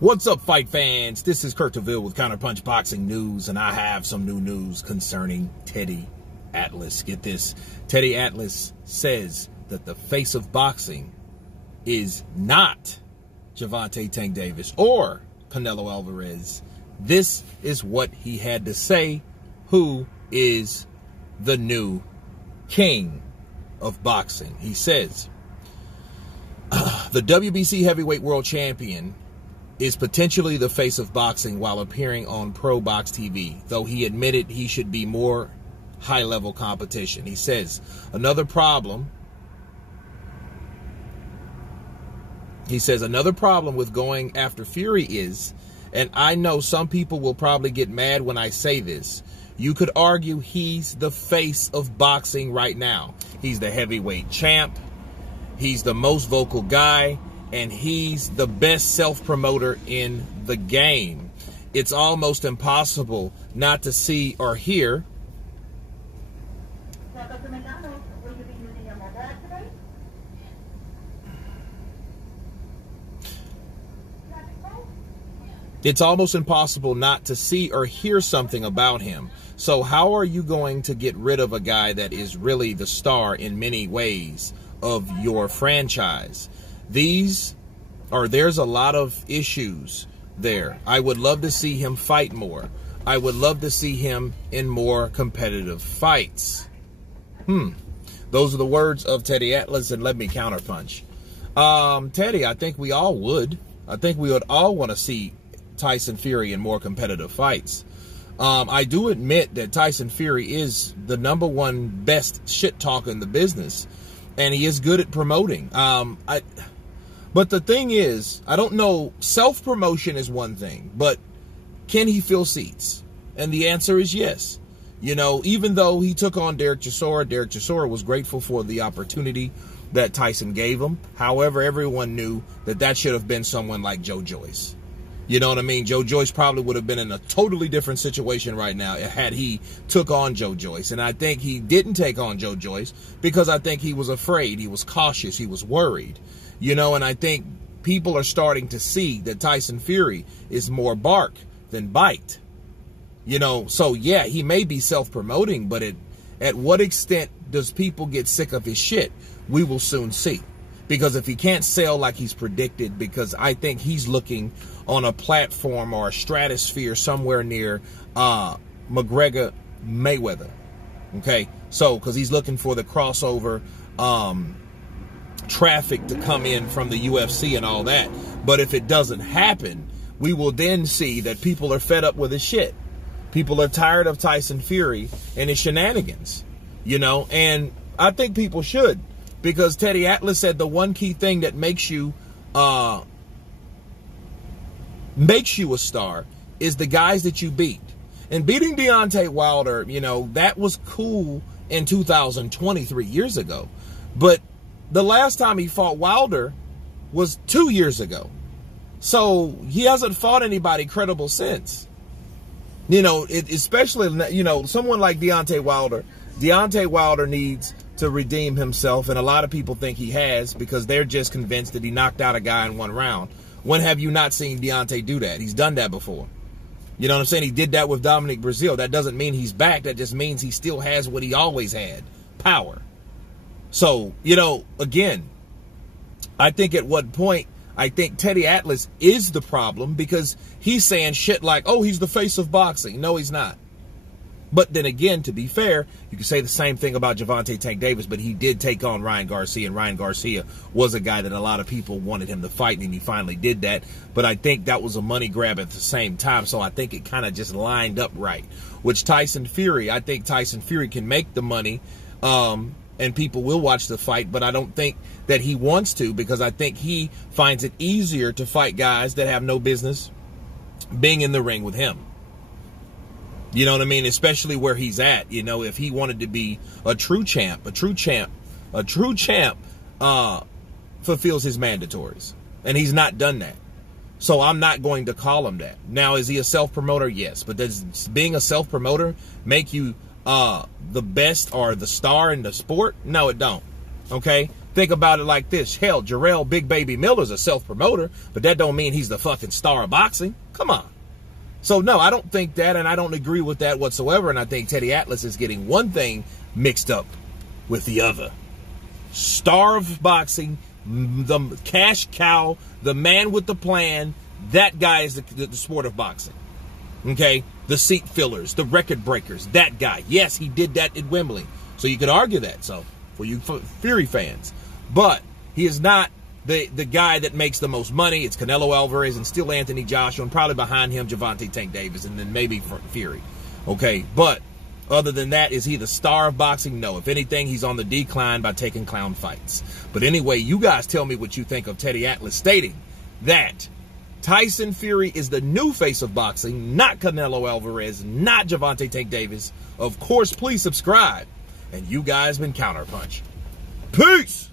What's up, fight fans? This is Kurt DeVille with Counterpunch Boxing News, and I have some new news concerning Teddy Atlas. Get this. Teddy Atlas says that the face of boxing is not Gervonta Tank Davis or Canelo Alvarez. This is what he had to say. Who is the new king of boxing? He says, the WBC heavyweight world champion is potentially the face of boxing while appearing on Pro Box TV, though he admitted he should be more high-level competition. He says, another problem with going after Fury is, and I know some people will probably get mad when I say this, you could argue he's the face of boxing right now. He's the heavyweight champ. He's the most vocal guy. And he's the best self-promoter in the game. It's almost impossible not to see or hear something about him. So how are you going to get rid of a guy that is really the star in many ways of your franchise? There's a lot of issues there. I would love to see him fight more. I would love to see him in more competitive fights. Those are the words of Teddy Atlas, and let me counterpunch. Teddy, I think we all would. I think we would all want to see Tyson Fury in more competitive fights. I do admit that Tyson Fury is the #1 best shit talker in the business, and he is good at promoting. But the thing is, I don't know, self-promotion is one thing, but can he fill seats? And the answer is yes. You know, even though he took on Derek Chisora was grateful for the opportunity that Tyson gave him. However, everyone knew that that should have been someone like Joe Joyce. You know what I mean? Joe Joyce probably would have been in a totally different situation right now had he took on Joe Joyce. And I think he didn't take on Joe Joyce because I think he was afraid. He was cautious. He was worried. You know, and I think people are starting to see that Tyson Fury is more bark than bite. You know, so yeah, he may be self-promoting, but at what extent does people get sick of his shit? We will soon see. Because if he can't sell like he's predicted, because I think he's looking on a platform or a stratosphere somewhere near McGregor Mayweather. Okay, so because he's looking for the crossover traffic to come in from the UFC and all that. But if it doesn't happen, we will then see that people are fed up with his shit. People are tired of Tyson Fury and his shenanigans, you know, and I think people should, because Teddy Atlas said the one key thing that makes you a star is the guys that you beat. And beating Deontay Wilder, you know, that was cool in 2023 years ago. But the last time he fought Wilder was 2 years ago. So he hasn't fought anybody credible since. You know, especially, you know, someone like Deontay Wilder. Deontay Wilder needs to redeem himself, and a lot of people think he has because they're just convinced that he knocked out a guy in one round. When have you not seen Deontay do that? He's done that before. You know what I'm saying? He did that with Dominic Breazeale. That doesn't mean he's back. That just means he still has what he always had, power. So, you know, again, I think at what point, I think Teddy Atlas is the problem because he's saying shit like, oh, he's the face of boxing. No, he's not. But then again, to be fair, you can say the same thing about Gervonta Tank Davis, but he did take on Ryan Garcia, and Ryan Garcia was a guy that a lot of people wanted him to fight, and he finally did that. But I think that was a money grab at the same time, so I think it kind of just lined up right. Which Tyson Fury, I think Tyson Fury can make the money, and people will watch the fight, but I don't think that he wants to, because I think he finds it easier to fight guys that have no business being in the ring with him. You know what I mean? Especially where he's at. You know, if he wanted to be a true champ fulfills his mandatories. And he's not done that. So I'm not going to call him that. Now, is he a self-promoter? Yes. But does being a self-promoter make you the best or the star in the sport? No, it don't. Okay? Think about it like this. Hell, Jarrell Big Baby Miller's a self-promoter, but that don't mean he's the fucking star of boxing. Come on. So, no, I don't think that, and I don't agree with that whatsoever, and I think Teddy Atlas is getting one thing mixed up with the other. Star of boxing, the cash cow, the man with the plan, that guy is the sport of boxing. Okay? The seat fillers, the record breakers, that guy. Yes, he did that at Wembley. So you could argue that, so, for you Fury fans. But he is not the guy that makes the most money. It's Canelo Alvarez and still Anthony Joshua, and probably behind him Gervonta Tank Davis, and then maybe Fury. Okay, but other than that, is he the star of boxing? No. If anything, he's on the decline by taking clown fights. But anyway, you guys tell me what you think of Teddy Atlas stating that Tyson Fury is the new face of boxing, not Canelo Alvarez, not Gervonta Tank Davis. Of course, please subscribe. And you guys been Counterpunch. Peace!